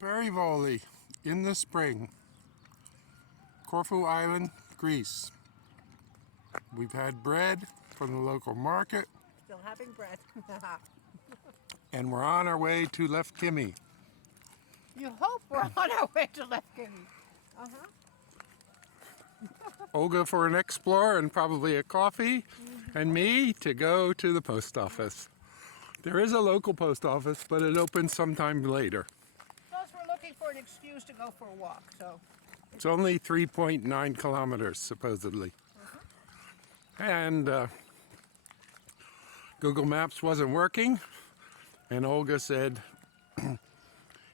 Berry volley in the spring. Corfu Island, Greece. We've had bread from the local market. Still having bread. And we're on our way to Lefkimmee. You hope we're on our way to Lefkimmee. Olga for an explore and probably a coffee, and me to go to the post office. There is a local post office, but it opens sometime later. Plus we're looking for an excuse to go for a walk, so. It's only 3.9 kilometers, supposedly. And Google Maps wasn't working, and Olga said,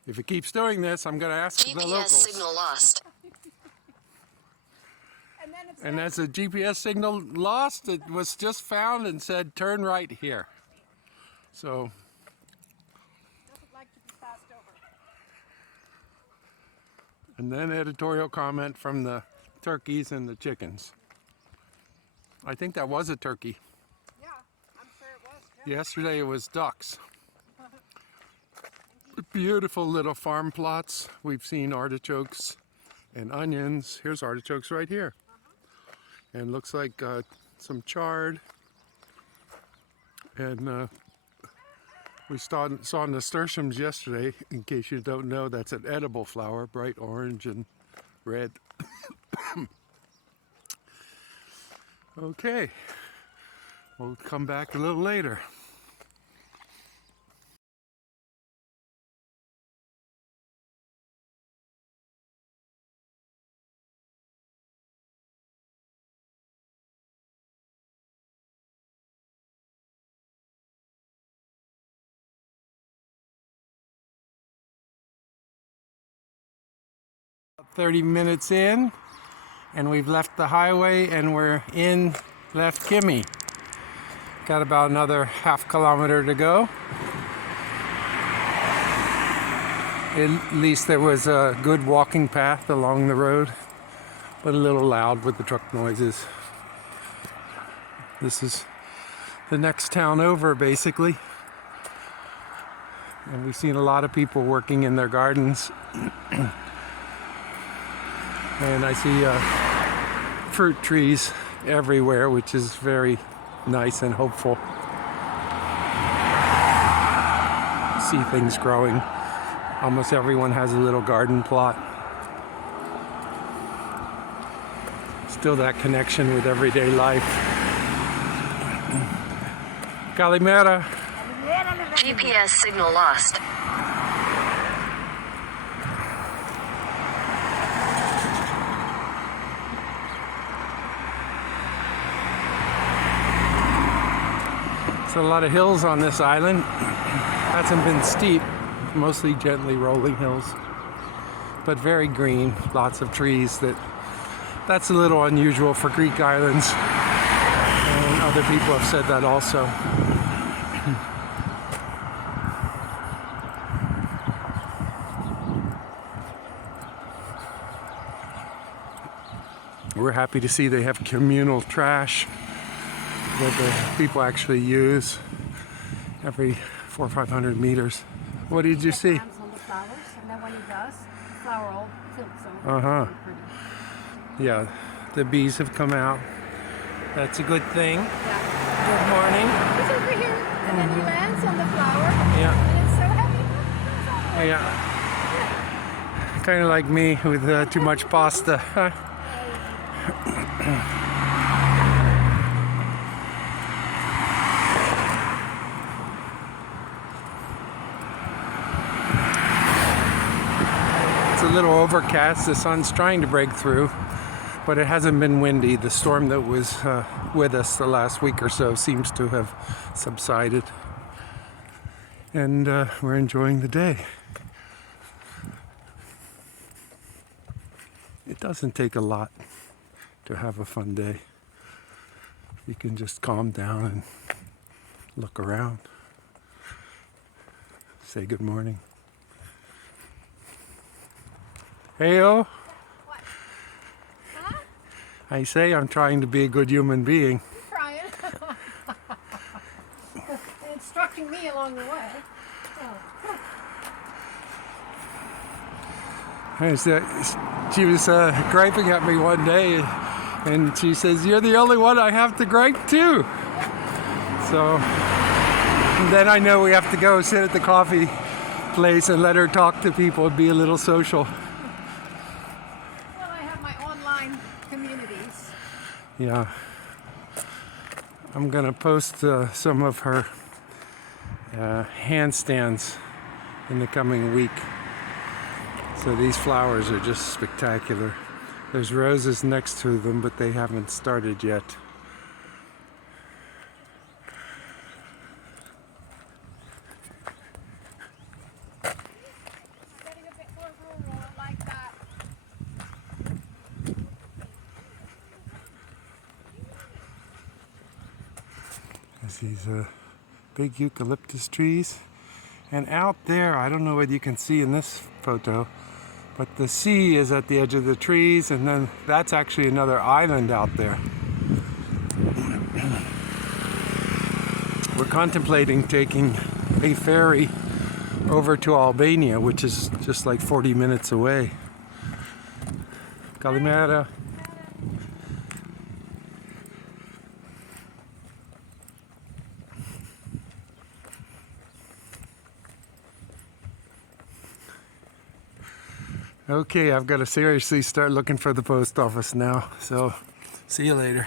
if it keeps doing this, I'm going to ask the locals. GPS signal lost. And as the GPS signal lost, it was just found and said, turn right here. So, Doesn't like to be passed over. and then editorial comment from the turkeys and the chickens. I think that was a turkey. Yeah, I'm sure it was. Yeah. Yesterday it was ducks. Beautiful little farm plots. We've seen artichokes and onions. Here's artichokes right here. And looks like some chard. And we saw nasturtiums yesterday. In case you don't know, that's an edible flower, bright orange and red. Okay, we'll come back a little later. About 30 minutes in, and we've left the highway and we're in Lefkimmee. Got about another half kilometer to go. At least there was a good walking path along the road, but a little loud with the truck noises. This is the next town over, basically. And we've seen a lot of people working in their gardens. And I see fruit trees everywhere, which is very nice and hopeful. See things growing. Almost everyone has a little garden plot. Still that connection with everyday life. Kalimera. GPS signal lost. A lot of hills on this island. Hasn't been steep, mostly gently rolling hills, but very green, lots of trees. That's a little unusual for Greek islands, and other people have said that also. We're happy to see they have communal trash that the people actually use every 400 or 500 meters. What did you see? On the flowers, and then when he does, the flower all tilts over. Yeah, the bees have come out. That's a good thing. Yeah. Good morning. He's over here, and then he lands on the flower. Yeah. And it's so heavy. Yeah. Kind of like me with too much pasta. It's a little overcast. The sun's trying to break through, but it hasn't been windy. The storm that was with us the last week or so seems to have subsided. And we're enjoying the day. It doesn't take a lot to have a fun day. You can just calm down and look around. Say good morning. Heyo. What? Huh? I say I'm trying to be a good human being. You're trying. And instructing me along the way. Oh. She was griping at me one day, and she says, "You're the only one I have to gripe to." So then I know we have to go sit at the coffee place and let her talk to people and be a little social. Well, I have my online communities. Yeah. I'm gonna post some of her handstands in the coming week. So these flowers are just spectacular. There's roses next to them, but they haven't started yet. Getting a bit more rural, I like that. There's these big eucalyptus trees. And out there, I don't know what you can see in this photo, but the sea is at the edge of the trees, and then that's actually another island out there. We're contemplating taking a ferry over to Albania, which is just like 40 minutes away. Kalimera. Okay, I've got to seriously start looking for the post office now. So, see you later.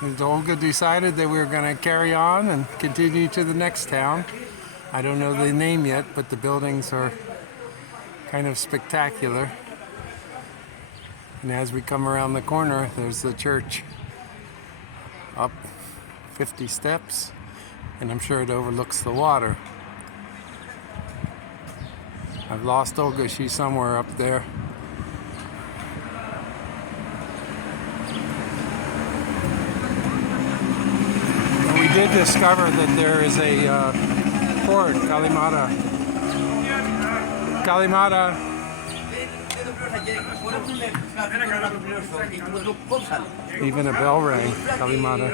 And Olga decided that we were going to carry on and continue to the next town. I don't know the name yet, but the buildings are kind of spectacular. And as we come around the corner, there's the church. Up 50 steps, and I'm sure it overlooks the water. I've lost Olga, she's somewhere up there. We did discover that there is a port, Kalimata. Kalimata. Even a bell rang, Kalimata.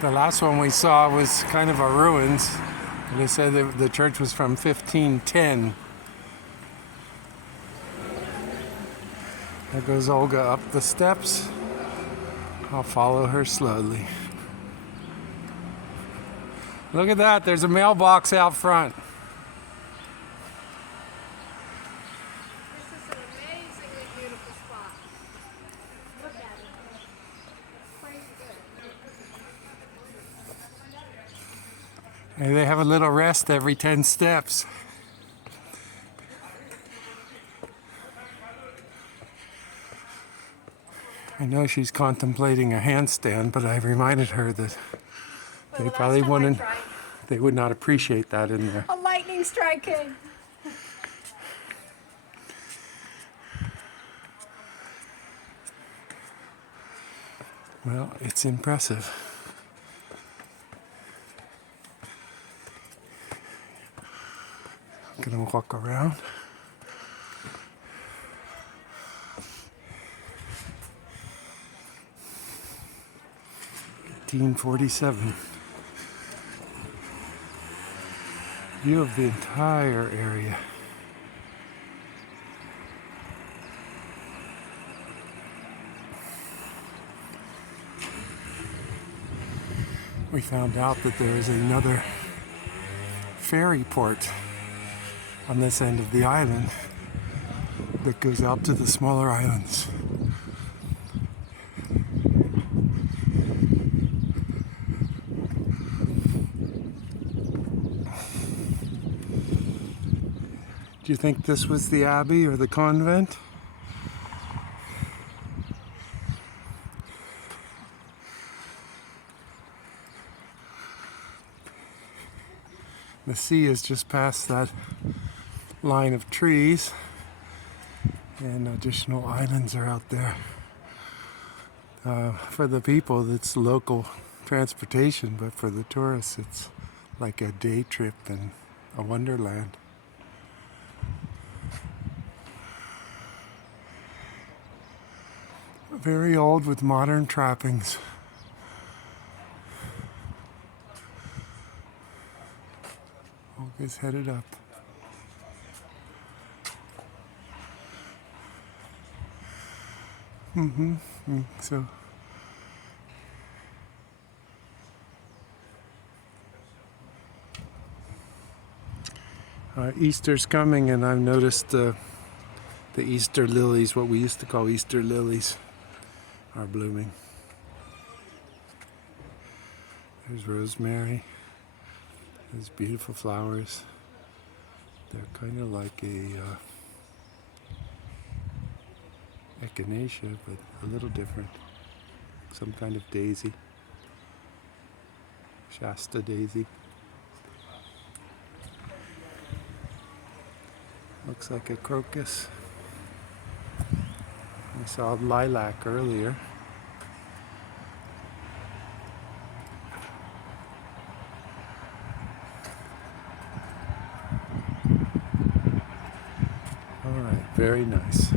The last one we saw was kind of a ruins. They said that the church was from 1510. There goes Olga up the steps. I'll follow her slowly. Look at that, there's a mailbox out front. This is an amazingly beautiful spot. Look at it. Crazy good. And they have a little rest every 10 steps. I know she's contemplating a handstand, but I reminded her that they probably wouldn't, they would not appreciate that in there. A lightning striking. Well, it's impressive. I'm gonna walk around. (1847). View of the entire area. We found out that there is another ferry port on this end of the island that goes out to the smaller islands. Do you think this was the abbey or the convent? The sea is just past that line of trees, and additional islands are out there. For the people, it's local transportation, but for the tourists, it's like a day trip and a wonderland. Very old with modern trappings. Always headed up. So Easter's coming, and I've noticed the Easter lilies, what we used to call Easter lilies, are blooming. There's rosemary. There's beautiful flowers. They're kind of like a echinacea, but a little different. Some kind of daisy. Shasta daisy. Looks like a crocus. We saw lilac earlier. All right, very nice.